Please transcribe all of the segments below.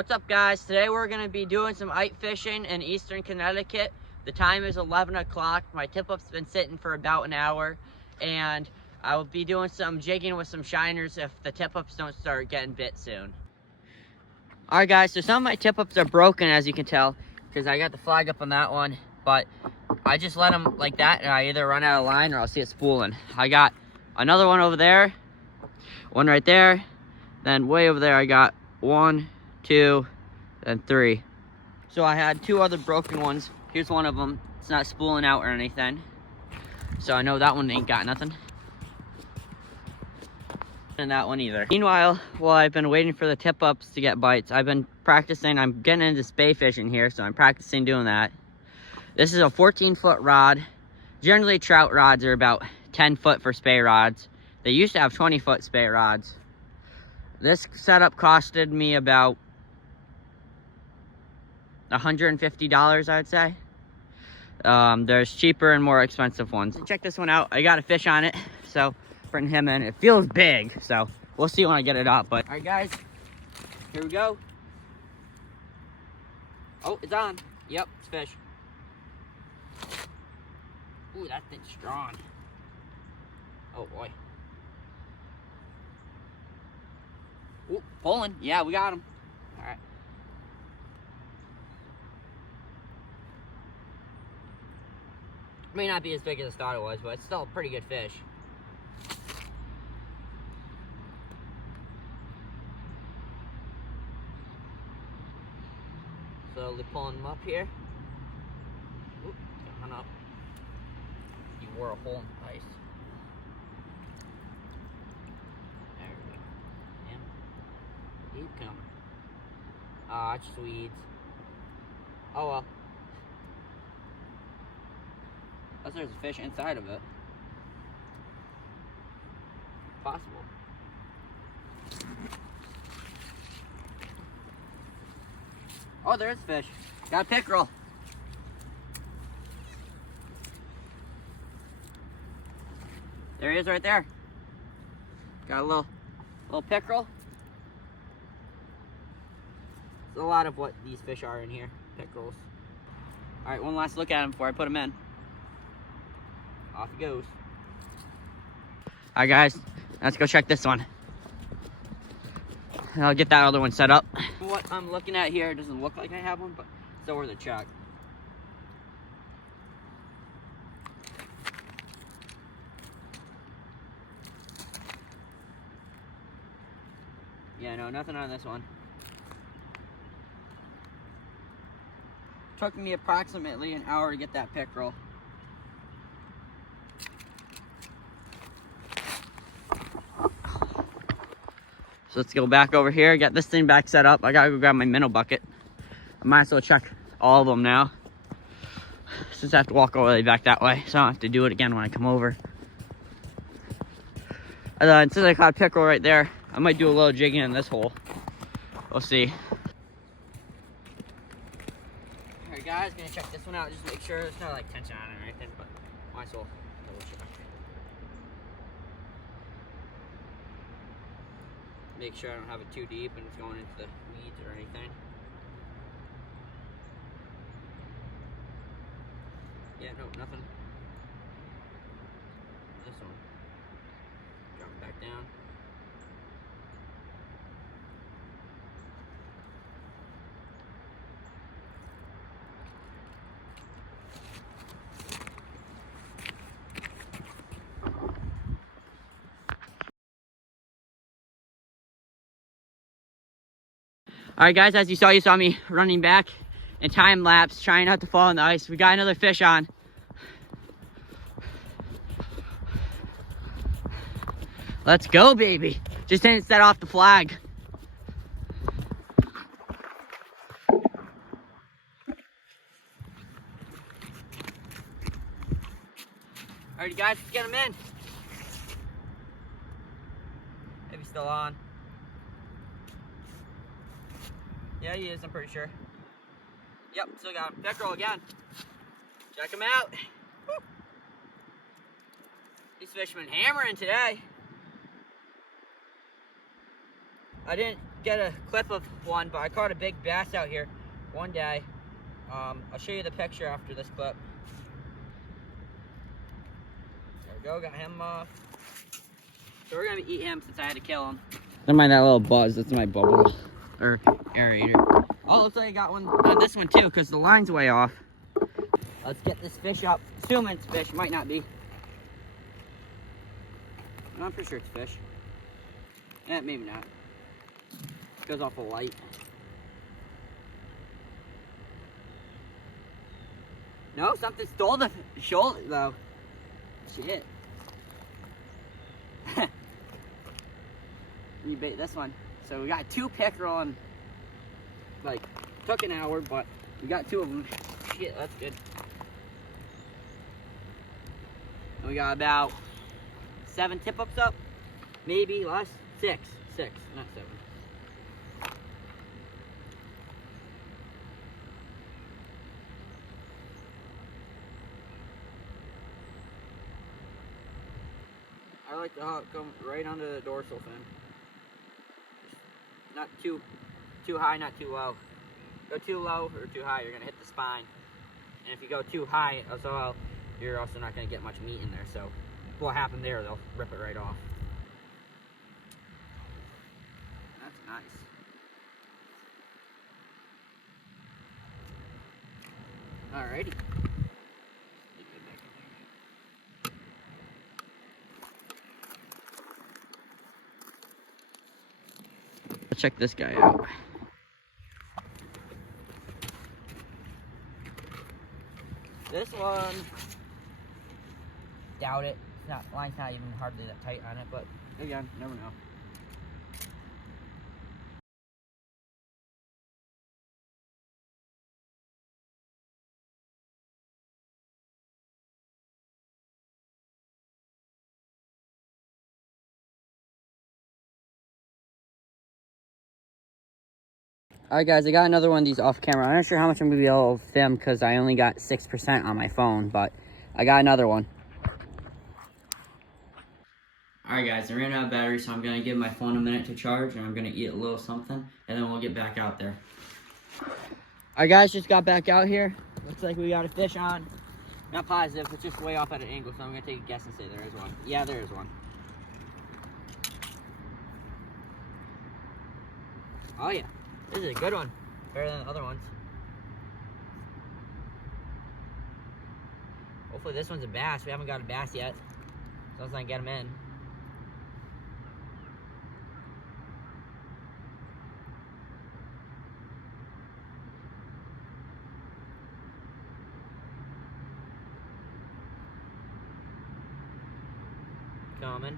What's up, guys? Today we're going to be doing some ike fishing in eastern Connecticut. The time is 11 o'clock. My tip-up's been sitting for about an hour, and I will be doing some jigging with some shiners if the tip-ups don't start getting bit soon. Alright guys, so some of my tip-ups are broken, as you can tell, because I got the flag up on that one, but I just let them like that, and I either run out of line or I'll see it spooling. I got another one over there, one right there, then way over there I got 1, 2, and 3. So I had 2 other broken ones. Here's one of them. It's not spooling out or anything, so I know that one ain't got nothing. And that one either. Meanwhile, while I've been waiting for the tip-ups to get bites, I've been practicing. I'm getting into spay fishing here, so I'm practicing doing that. This is a 14-foot rod. Generally, trout rods are about 10 foot for spay rods. They used to have 20-foot spay rods. This setup costed me about $150, I'd say. There's cheaper and more expensive ones. Check this one out. I got a fish on it, so bring him in. It feels big, so we'll see when I get it up. But all right, guys, here we go. Oh, it's on. Yep, it's fish. Ooh, that thing's strong. Oh boy. Ooh, pulling. Yeah, we got him. All right. May not be as big as I thought it was, but it's still a pretty good fish. Slowly pulling him up here. Oop, coming up. He wore a hole in the ice. There we go. And keep coming. Ah, it's Swedes. Oh well. Unless there's a fish inside of it. Possible. Oh, there is fish. Got a pickerel. There he is right there. Got a little pickerel. There's a lot of what these fish are in here. Pickerels. Alright, one last look at him before I put him in. Off he goes. Alright guys, let's go check this one. I'll get that other one set up. What I'm looking at here doesn't look like I have one, but so are the chuck. Yeah, no, nothing on this one. Took me approximately an hour to get that pickerel. So let's go back over here, get this thing back set up. I gotta go grab my minnow bucket. I might as well check all of them now, since I have to walk all the way back that way, so I don't have to do it again when I come over. And since I caught a pickerel right there, I might do a little jigging in this hole. We'll see. Alright guys, gonna check this one out, just make sure there's no like tension on it or anything, but might as well double check. Make sure I don't have it too deep and it's going into the weeds or anything. Yeah, no, nothing. This one. Drop it back down. Alright guys, as you saw me running back in time lapse, trying not to fall in the ice. We got another fish on. Let's go, baby. Just didn't set off the flag. Alright guys, let's get him in. Maybe still on. Yeah, he is, I'm pretty sure. Yep, still got him. Pickerel again. Check him out. Woo. These fishermen hammering today. I didn't get a clip of one, but I caught a big bass out here one day. I'll show you the picture after this clip. There we go, got him off. So we're gonna eat him since I had to kill him. Never mind that little buzz, that's my bubble, or aerator. Oh, looks like I got one on this one too, because the line's way off. Let's get this fish up. Assuming it's fish, might not be. No, I'm pretty sure it's fish. Eh, maybe not. Goes off a light. No, something stole the shoulder though. Shit. You bait this one. So we got 2 pickerel and like took an hour, but we got 2 of them. Shit, that's good. And we got about 7 tip-ups up, maybe less. 6, not 7. I like the hook come right under the dorsal fin. Not too high, not too low. Go too low or too high, you're gonna hit the spine. And if you go too high as well, you're also not gonna get much meat in there. So what happened there, they'll rip it right off. That's nice. Alrighty. Let's check this guy out. This one, doubt it. It's not, line's not even hardly that tight on it, but again, never know. Alright guys, I got another one of these off camera. I'm not sure how much I'm going to be able to film because I only got 6% on my phone, but I got another one. Alright guys, I ran out of battery, so I'm going to give my phone a minute to charge, and I'm going to eat a little something, and then we'll get back out there. Alright guys, just got back out here. Looks like we got a fish on. Not positive, it's just way off at an angle, so I'm going to take a guess and say there is one. Yeah, there is one. Oh yeah. This is a good one. Better than the other ones. Hopefully this one's a bass. We haven't got a bass yet. So let's not get him in. Coming.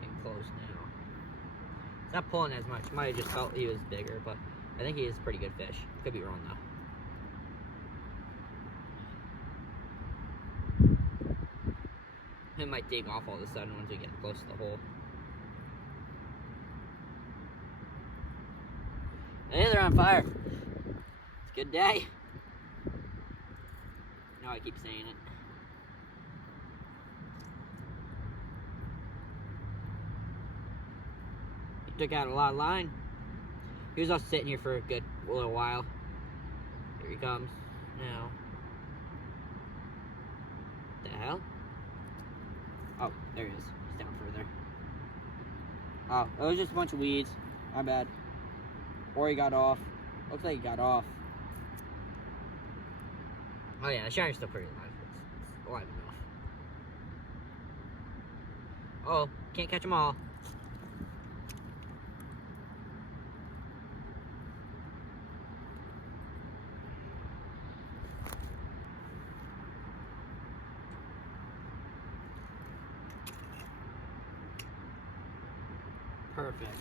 Getting close now. It's not pulling as much. Might have just felt he was bigger, but I think he is a pretty good fish. Could be wrong though. It might dig off all of a sudden once we get close to the hole. Hey, they're on fire. It's a good day. No, I keep saying it. Took out a lot of line. He was also sitting here for a good little while. Here he comes now. What the hell? Oh, there he is. He's down further. Oh, it was just a bunch of weeds. My bad. Or he got off. Looks like he got off. Oh yeah, the shiner's still pretty alive. It's alive enough. Oh, can't catch them all. Perfect.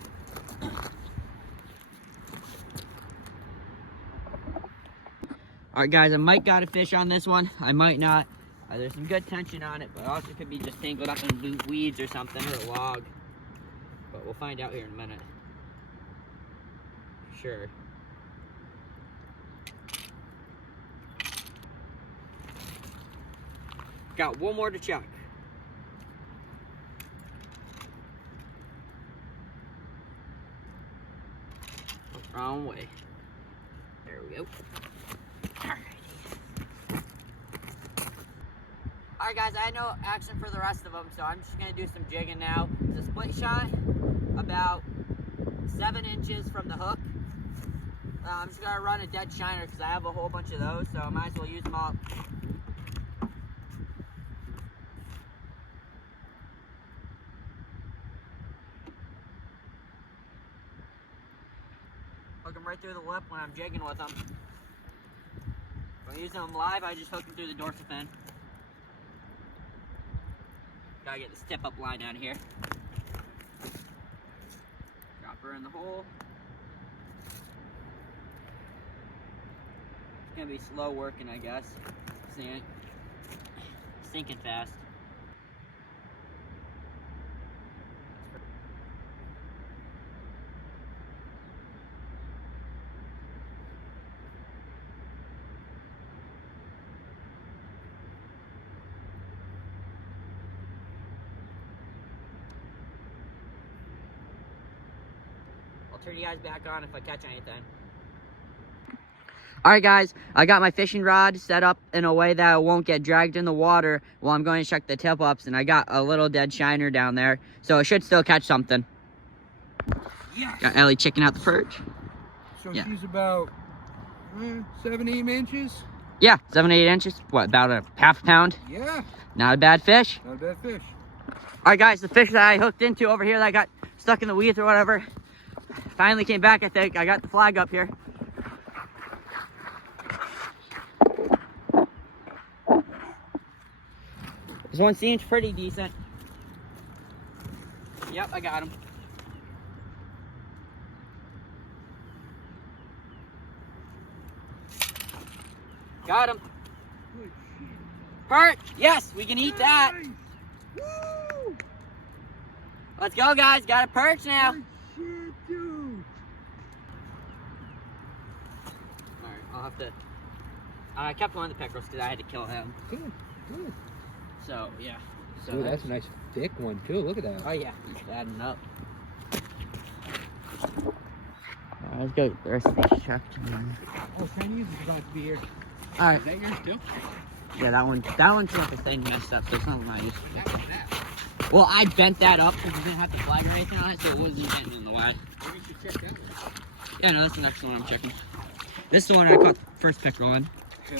Alright guys, I might got a fish on this one. I might not. There's some good tension on it, but also could be just tangled up in weeds or something, or a log. But we'll find out here in a minute. Sure. Got one more to check. Wrong way. There we go. Alright guys, I had no action for the rest of them, so I'm just going to do some jigging now. It's a split shot, about 7 inches from the hook. I'm just going to run a dead shiner because I have a whole bunch of those, so I might as well use them all. Hook them right through the lip when I'm jigging with them. When I'm using them live, I just hook them through the dorsal fin. Gotta get the tip up line down here. Drop her in the hole. It's gonna be slow working, I guess. See it? Sinking fast. I'll turn you guys back on if I catch anything. Alright guys, I got my fishing rod set up in a way that it won't get dragged in the water while I'm going to check the tip ups, and I got a little dead shiner down there, so it should still catch something. Yes. Got Ellie checking out the perch. So Yeah. she's about 7-8 inches. Yeah, 7-8 inches. What, about a half a pound? Yeah, Not a bad fish. not a bad fish. Alright guys, the fish that I hooked into over here that got stuck in the weeds or whatever finally came back, I think. I got the flag up here. This one seems pretty decent. Yep, I got him. Got him. Good shit. Perch! Yes, we can eat that. Nice. Woo! Let's go, guys. Got a perch now. Good shit, dude. Alright, I'll have to... I kept one of the pickerels because I had to kill him. Good, good. So, yeah. So Ooh, that's a nice thick one too. Look at that. Oh, yeah. He's adding up. Let's go get the rest of these checked. Oh, Chinese is about to be here. Alright. Is that yours too? Yeah, that one's like a thing messed up, so it's not my use. That one's that. Well, I bent that up because we didn't have the flag or anything on it, so it wasn't getting in the way. Maybe you should check that one. Yeah, no, that's the next one I'm checking. This is the one I caught the first pickerel on. Yeah.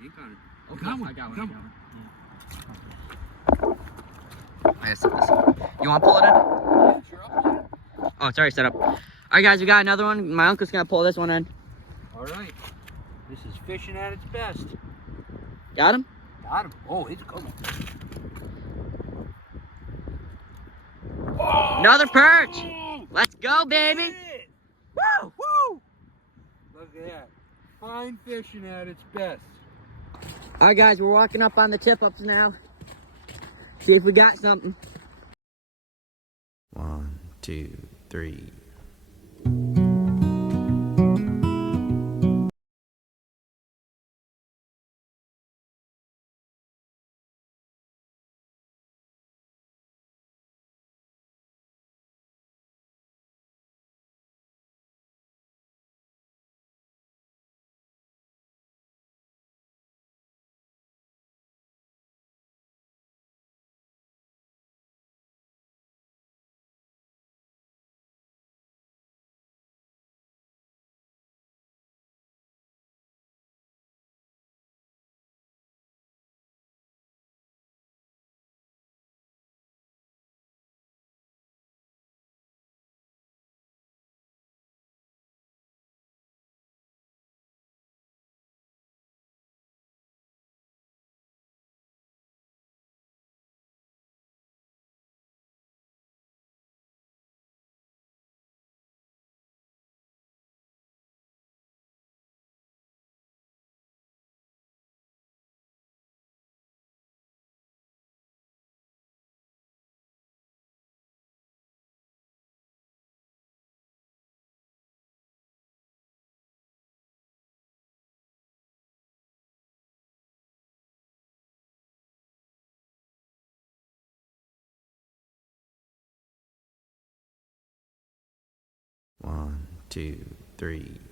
You got it. Oh, got one. I got one. Got I one. got one. Yeah. I set this up. You want to pull it in? Yeah, sure, I'll pull it. Oh, it's already set up. Alright, guys, we got another one. My uncle's going to pull this one in. All right. This is fishing at its best. Got him? Got him. Oh, it's coming. Oh! Another perch! Let's go, baby! Woo! Woo! Look at that. Fine fishing at its best. Alright, guys, we're walking up on the tip-ups now. See if we got something. 1, 2, 3. 1, 2, 3.